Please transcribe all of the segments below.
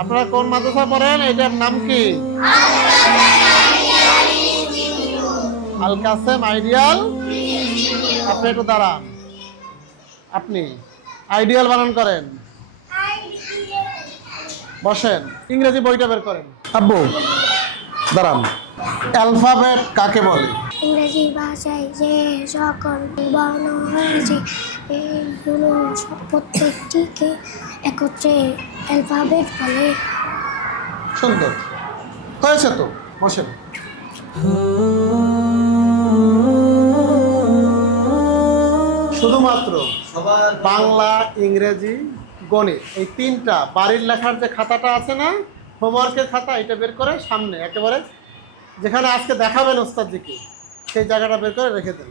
আপনারা কোন মাদ্রাসা পড়েন? এটার নাম কি? আল কাসেম আইডিয়াল। আপনি একটু দাঁড়ান। আপনি আইডিয়াল বানান করেন। বসেন। ইংরেজি বইটা বের করেন। আব্বু দাঁড়ান। অ্যালফাবেট কাকে বলে? ইংরেজি ভাষায় যে সকল বর্ণ হয়েছে এইগুলো প্রত্যেকটিকে একত্রে অ্যালফাবেট বলে। সুন্দর হয়েছে তো, বসেন। শুধুমাত্র বাংলা, ইংরেজি, গণিত এই তিনটা বাড়ির লেখার যে খাতাটা আছে না, হোমওয়ার্কের খাতা, এটা বের করে সামনে একেবারে যেখানে আজকে দেখাবেন ওস্তাদজিকে সেই জায়গাটা বের করে রেখে দেন।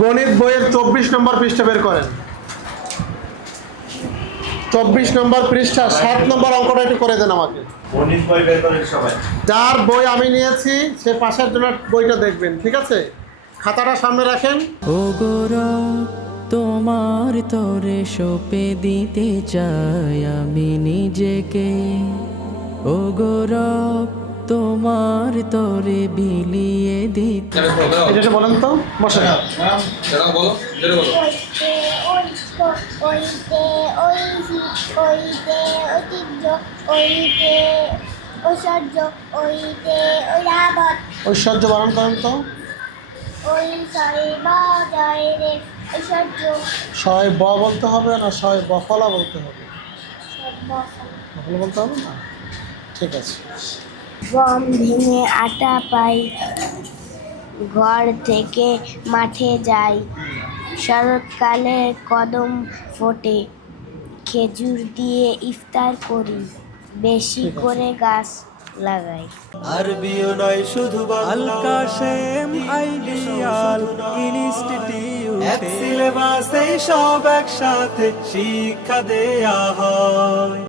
গণিত বইয়ের 24 নম্বর পৃষ্ঠা বের করেন। 24 নম্বর পৃষ্ঠা 7 নম্বর অঙ্কটা একটু করে দেন আমাকে। গণিত বই বের করেন সবাই। যার বই আমি নিয়েছি সে পাশের জন্য বইটা দেখবেন, ঠিক আছে? খাতাটা সামনে রাখেন। ও গৌরব, তোমার তরে সঁপে দিতে চাই আমি নিজেকে। ও গৌরব, তোমার তরে বিলিয়ে দিতে। এটা বলেন তো, বসে। ঐশ্বর্য বানান করেন তো। শয় ব বলতে হবে না শয় বফলা বলতে হবে? বফলা বলতে হবে না, ঠিক আছে। গম ভেঙে আটা পাই, ঘর থেকে মাঠে যাই, শরৎকালে কদম ফোটে, খেজুর দিয়ে ইফতার করি, বেশি করে গাছ লাগাই। আরবিও নয় শুধু আল কাসেম আইডিয়াল ইনস্টিটিউট, এক সিলেবাসে সব একসাথে শিক্ষা দেয়া হয়।